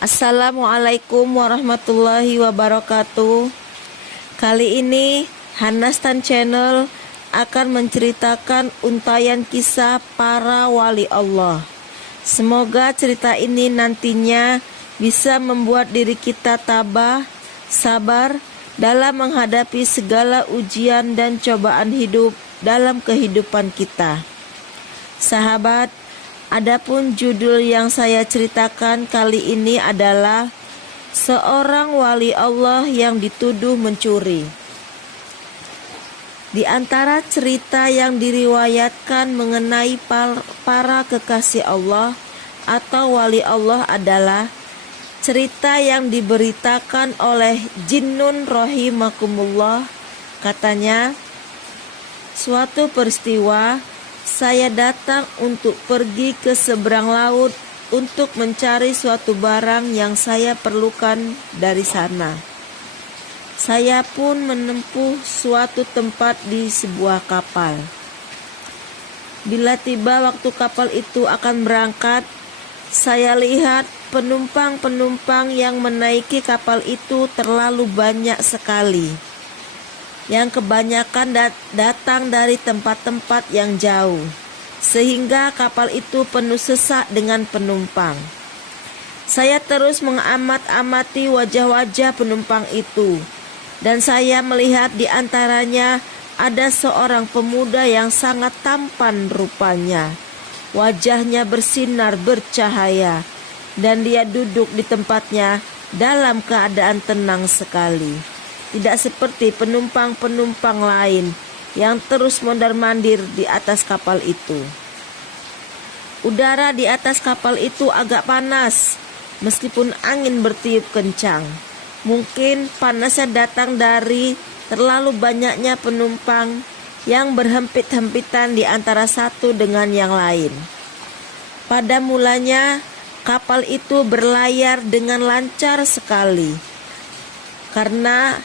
Assalamualaikum warahmatullahi wabarakatuh. Kali ini Hanastan Channel akan menceritakan untayan kisah para wali Allah. Semoga cerita ini nantinya bisa membuat diri kita tabah, sabar dalam menghadapi segala ujian dan cobaan hidup dalam kehidupan kita. Sahabat, adapun judul yang saya ceritakan kali ini adalah seorang wali Allah yang dituduh mencuri. Di antara cerita yang diriwayatkan mengenai para kekasih Allah atau wali Allah adalah cerita yang diberitakan oleh Jinnun rahimakumullah. Katanya, suatu peristiwa saya datang untuk pergi ke seberang laut untuk mencari suatu barang yang saya perlukan dari sana. Saya pun menempuh suatu tempat di sebuah kapal. Bila tiba waktu kapal itu akan berangkat, saya lihat penumpang-penumpang yang menaiki kapal itu terlalu banyak sekali, yang kebanyakan datang dari tempat-tempat yang jauh, sehingga kapal itu penuh sesak dengan penumpang. Saya terus mengamat-amati wajah-wajah penumpang itu, dan saya melihat di antaranya ada seorang pemuda yang sangat tampan rupanya. Wajahnya bersinar bercahaya, dan dia duduk di tempatnya dalam keadaan tenang sekali. Tidak seperti penumpang-penumpang lain yang terus mondar-mandir di atas kapal itu. Udara di atas kapal itu agak panas, meskipun angin bertiup kencang. Mungkin panasnya datang dari terlalu banyaknya penumpang yang berhempit-hempitan di antara satu dengan yang lain. Pada mulanya, kapal itu berlayar dengan lancar sekali, karena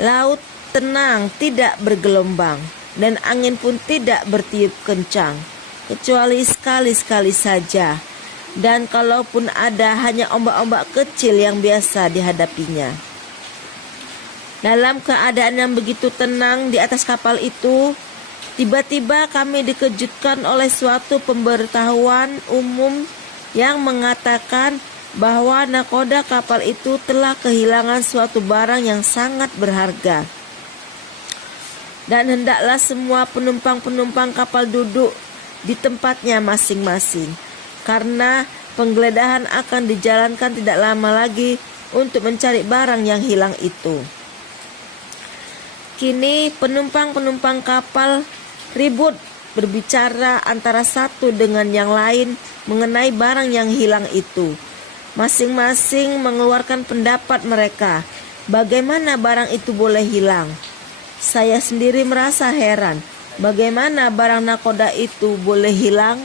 laut tenang, tidak bergelombang, dan angin pun tidak bertiup kencang, kecuali sekali-sekali saja. Dan kalaupun ada, hanya ombak-ombak kecil yang biasa dihadapinya. Dalam keadaan yang begitu tenang di atas kapal itu, tiba-tiba kami dikejutkan oleh suatu pemberitahuan umum yang mengatakan bahwa nakoda kapal itu telah kehilangan suatu barang yang sangat berharga. Dan hendaklah semua penumpang-penumpang kapal duduk di tempatnya masing-masing, karena penggeledahan akan dijalankan tidak lama lagi untuk mencari barang yang hilang itu. Kini penumpang-penumpang kapal ribut berbicara antara satu dengan yang lain mengenai barang yang hilang itu. Masing-masing mengeluarkan pendapat mereka, bagaimana barang itu boleh hilang. Saya sendiri merasa heran, bagaimana barang nakoda itu boleh hilang?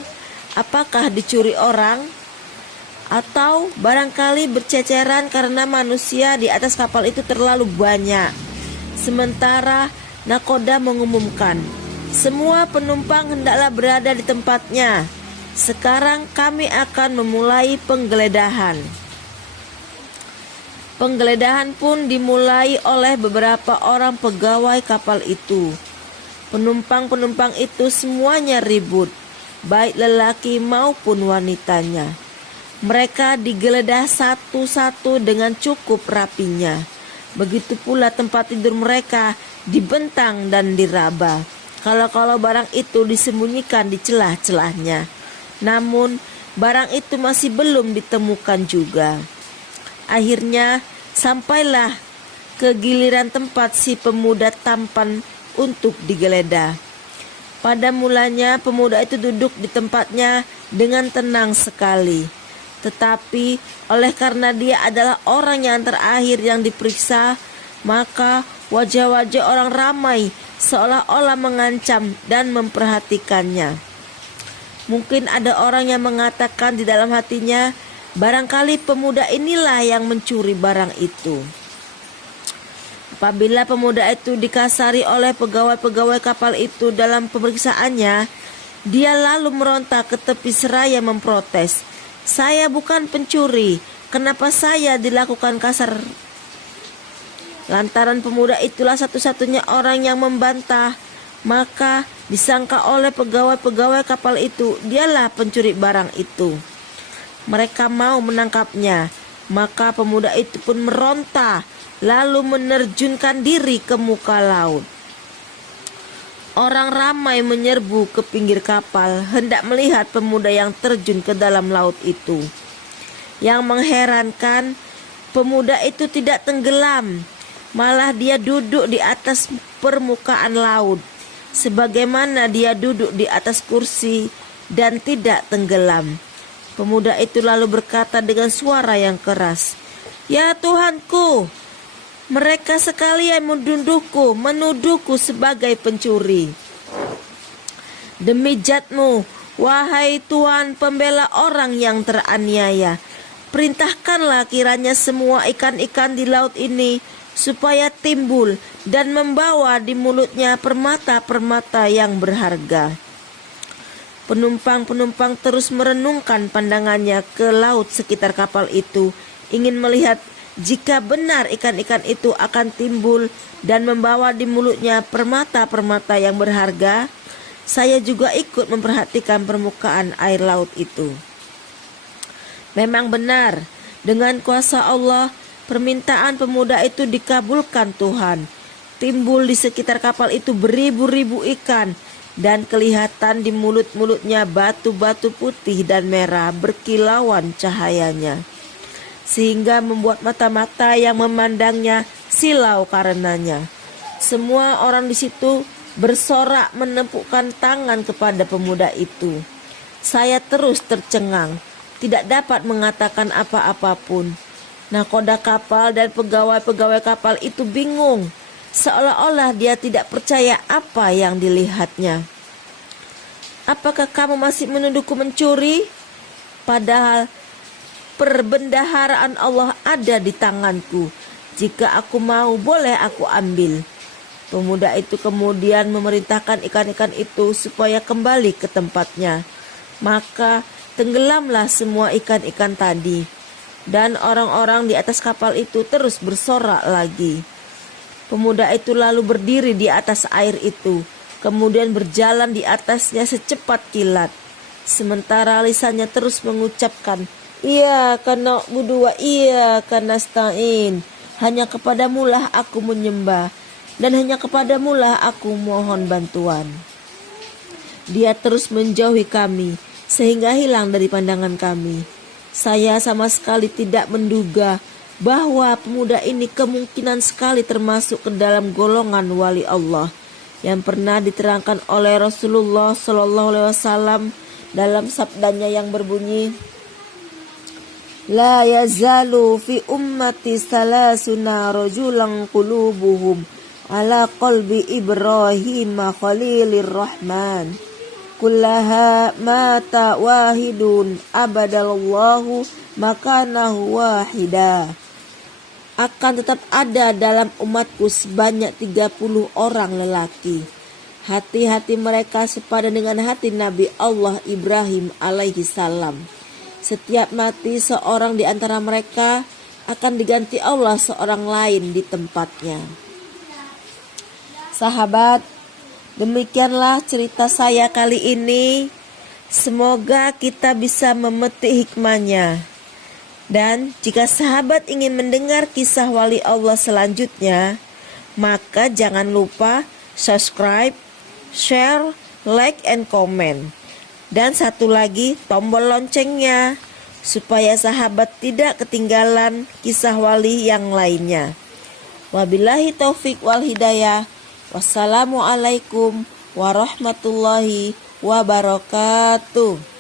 Apakah dicuri orang? Atau barangkali berceceran karena manusia di atas kapal itu terlalu banyak. Sementara nakoda mengumumkan, semua penumpang hendaklah berada di tempatnya. Sekarang kami akan memulai penggeledahan. Penggeledahan pun dimulai oleh beberapa orang pegawai kapal itu. Penumpang-penumpang itu semuanya ribut, baik lelaki maupun wanitanya. Mereka digeledah satu-satu dengan cukup rapinya. Begitu pula tempat tidur mereka dibentang dan diraba, kalau-kalau barang itu disembunyikan di celah-celahnya. Namun barang itu masih belum ditemukan juga. Akhirnya sampailah ke giliran tempat si pemuda tampan untuk digeledah. Pada mulanya pemuda itu duduk di tempatnya dengan tenang sekali. Tetapi oleh karena dia adalah orang yang terakhir yang diperiksa, maka wajah-wajah orang ramai seolah-olah mengancam dan memperhatikannya. Mungkin ada orang yang mengatakan di dalam hatinya, barangkali pemuda inilah yang mencuri barang itu. Apabila pemuda itu dikasari oleh pegawai-pegawai kapal itu dalam pemeriksaannya, dia lalu meronta ke tepi seraya memprotes, "Saya bukan pencuri, kenapa saya dilakukan kasar?" Lantaran pemuda itulah satu-satunya orang yang membantah, maka disangka oleh pegawai-pegawai kapal itu dialah pencuri barang itu. Mereka mau menangkapnya, maka pemuda itu pun meronta lalu menerjunkan diri ke muka laut. Orang ramai menyerbu ke pinggir kapal hendak melihat pemuda yang terjun ke dalam laut itu. Yang mengherankan, pemuda itu tidak tenggelam, malah dia duduk di atas permukaan laut, sebagaimana dia duduk di atas kursi dan tidak tenggelam. Pemuda itu lalu berkata dengan suara yang keras, "Ya Tuhanku, mereka sekalian menuduhku sebagai pencuri. Demi Zatmu, wahai Tuhan pembela orang yang teraniaya, perintahkanlah kiranya semua ikan-ikan di laut ini supaya timbul dan membawa di mulutnya permata-permata yang berharga." Penumpang-penumpang terus merenungkan pandangannya ke laut sekitar kapal itu, ingin melihat jika benar ikan-ikan itu akan timbul dan membawa di mulutnya permata-permata yang berharga. Saya juga ikut memperhatikan permukaan air laut itu. Memang benar, dengan kuasa Allah, permintaan pemuda itu dikabulkan Tuhan. Timbul di sekitar kapal itu beribu-ribu ikan, dan kelihatan di mulut-mulutnya batu-batu putih dan merah berkilauan cahayanya, sehingga membuat mata-mata yang memandangnya silau karenanya. Semua orang di situ bersorak menepukkan tangan kepada pemuda itu. Saya terus tercengang, tidak dapat mengatakan apa-apapun. Nahkoda kapal dan pegawai-pegawai kapal itu bingung, seolah-olah dia tidak percaya apa yang dilihatnya. "Apakah kamu masih menuduhku mencuri? Padahal perbendaharaan Allah ada di tanganku. Jika aku mau, boleh aku ambil." Pemuda itu kemudian memerintahkan ikan-ikan itu supaya kembali ke tempatnya. Maka tenggelamlah semua ikan-ikan tadi, dan orang-orang di atas kapal itu terus bersorak lagi. Pemuda itu lalu berdiri di atas air itu, kemudian berjalan di atasnya secepat kilat, sementara lisannya terus mengucapkan, "Iyyaka na'budu wa iyyaka nasta'in." Hanya kepadamulah aku menyembah, dan hanya kepadamulah aku mohon bantuan. Dia terus menjauhi kami, sehingga hilang dari pandangan kami. Saya sama sekali tidak menduga bahwa pemuda ini kemungkinan sekali termasuk ke dalam golongan wali Allah yang pernah diterangkan oleh Rasulullah SAW dalam sabdanya yang berbunyi, "La yazalu fi ummati salasuna rajulan qulubuhum ala qalbi Ibrahim khalilir rahman. Kullaha mata wahidun abadallahu makanahu wahida." Akan tetap ada dalam umatku sebanyak 30 orang lelaki. Hati-hati mereka sepadan dengan hati Nabi Allah Ibrahim alaihi salam. Setiap mati seorang di antara mereka akan diganti Allah seorang lain di tempatnya. Sahabat, demikianlah cerita saya kali ini. Semoga kita bisa memetik hikmahnya. Dan jika sahabat ingin mendengar kisah wali Allah selanjutnya, maka jangan lupa subscribe, share, like, and comment. Dan satu lagi, tombol loncengnya, supaya sahabat tidak ketinggalan kisah wali yang lainnya. Wabillahi taufik wal hidayah. Wassalamualaikum warahmatullahi wabarakatuh.